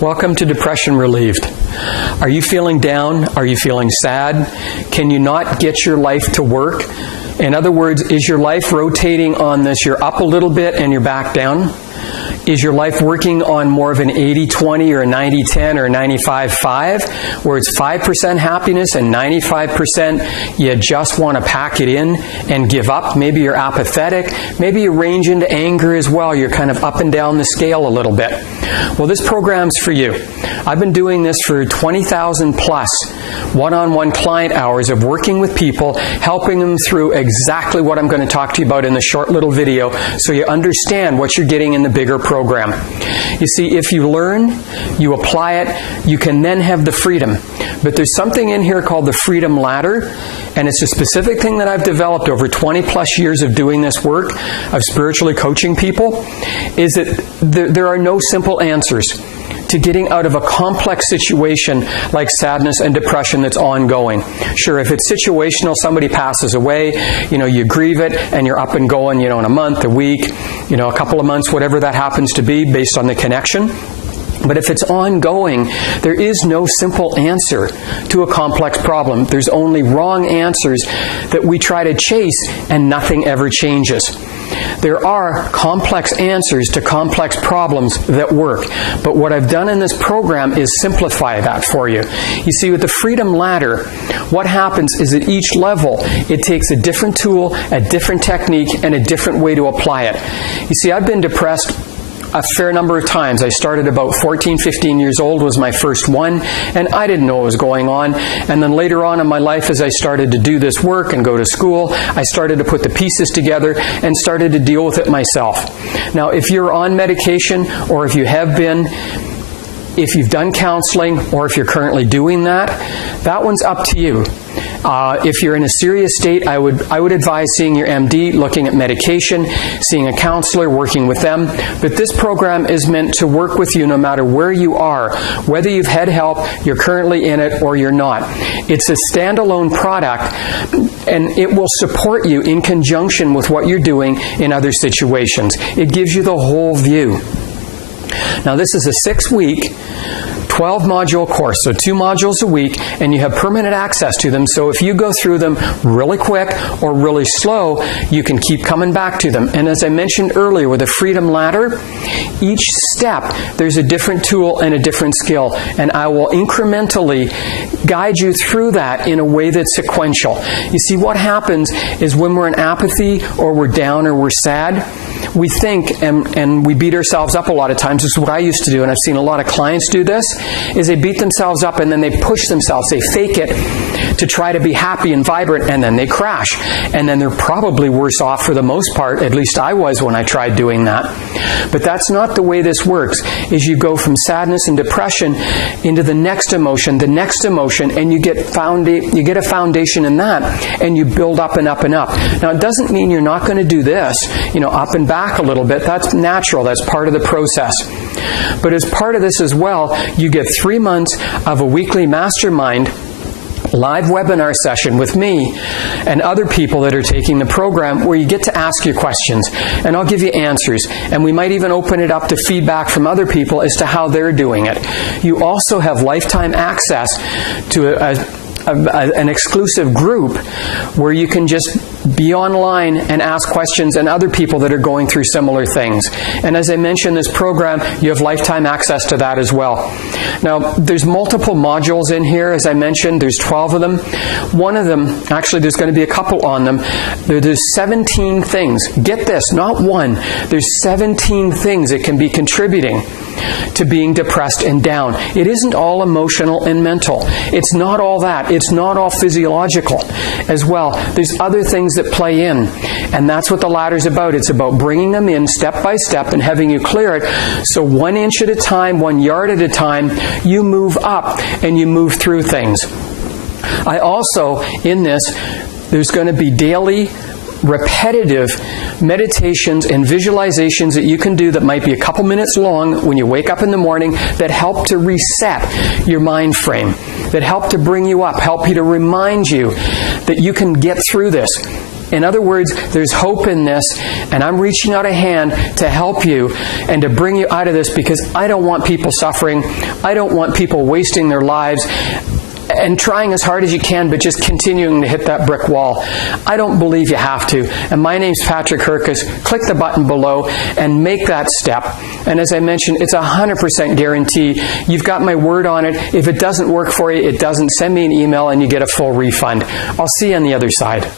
Welcome to Depression Relieved. Are you feeling down? Are you feeling sad? Can you not get your life to work? In other words, is your life rotating on this? You're up a little bit and you're back down? Is your life working on more of an 80-20 or a 90-10 or a 95-5, where it's 5% happiness and 95% you just want to pack it in and give up? Maybe you're apathetic. Maybe you range into anger as well. You're kind of up and down the scale a little bit. Well, this program's for you. I've been doing this for 20,000 plus one-on-one client hours of working with people, helping them through exactly what I'm going to talk to you about in the short little video so you understand what you're getting in the bigger program. You see, if you learn, you apply it, you can then have the freedom. But there's something in here called the Freedom Ladder, and it's a specific thing that I've developed over 20 plus years of doing this work, of spiritually coaching people, is that there are no simple answers to getting out of a complex situation like sadness and depression that's ongoing. Sure, if it's situational, somebody passes away, you grieve it and you're up and going, in a month, a week, a couple of months, whatever that happens to be based on the connection. But if it's ongoing, there is no simple answer to a complex problem. There's only wrong answers that we try to chase and nothing ever changes. There are complex answers to complex problems that work. But what I've done in this program is simplify that for you. You see, with the Freedom Ladder, what happens is at each level, it takes a different tool, a different technique, and a different way to apply it. You see, I've been depressed a fair number of times. I started about 14, 15 years old was my first one, and I didn't know what was going on. And then later on in my life, as I started to do this work and go to school, I started to put the pieces together and started to deal with it myself. Now, if you're on medication, or if you have been, if you've done counseling, or if you're currently doing that, that one's up to you. If you're in a serious state, I would advise seeing your MD, looking at medication, seeing a counselor, working with them. But this program is meant to work with you no matter where you are, whether you've had help, you're currently in it, or you're not. It's a standalone product, and it will support you in conjunction with what you're doing in other situations. It gives you the whole view. Now, this is a 6-week, 12-module course, so 2 modules a week, and you have permanent access to them, so if you go through them really quick or really slow, you can keep coming back to them. And as I mentioned earlier with the Freedom Ladder, each step there's a different tool and a different skill, and I will incrementally guide you through that in a way that's sequential. You see, what happens is when we're in apathy or we're down or we're sad, we think, and we beat ourselves up a lot of times. This is what I used to do, and I've seen a lot of clients do this, is they beat themselves up and then they push themselves, they fake it to try to be happy and vibrant, and then they crash. And then they're probably worse off for the most part, at least I was when I tried doing that. But that's not the way this works, is you go from sadness and depression into the next emotion, and you get a foundation in that, and you build up and up and up. Now, it doesn't mean you're not going to do this, up and back a little bit. That's natural. That's part of the process. But as part of this as well, you get 3 months of a weekly mastermind live webinar session with me and other people that are taking the program, where you get to ask your questions, and I'll give you answers, and we might even open it up to feedback from other people as to how they're doing it. You also have lifetime access to an exclusive group where you can just be online and ask questions, and other people that are going through similar things. And as I mentioned, this program, you have lifetime access to that as well. Now, there's multiple modules in here. As I mentioned, there's 12 of them. One of them, actually there's going to be a couple on them. There's 17 things. Get this, not one. There's 17 things that can be contributing to being depressed and down. It isn't all emotional and mental. It's not all that. It's not all physiological as well. There's other things that play in, and that's what the ladder's about. It's about bringing them in step by step and having you clear it, so 1 inch at a time, 1 yard at a time, you move up and you move through things. I also, in this, there's going to be daily repetitive meditations and visualizations that you can do that might be a couple minutes long when you wake up in the morning, that help to reset your mind frame, that help to bring you up, help you to remind you that you can get through this. In other words, there's hope in this, and I'm reaching out a hand to help you and to bring you out of this, because I don't want people suffering. I don't want people wasting their lives and trying as hard as you can, but just continuing to hit that brick wall. I don't believe you have to. And my name's Patrick Herkus. Click the button below and make that step. And as I mentioned, it's 100% guarantee. You've got my word on it. If it doesn't work for you, it doesn't. Send me an email and you get a full refund. I'll see you on the other side.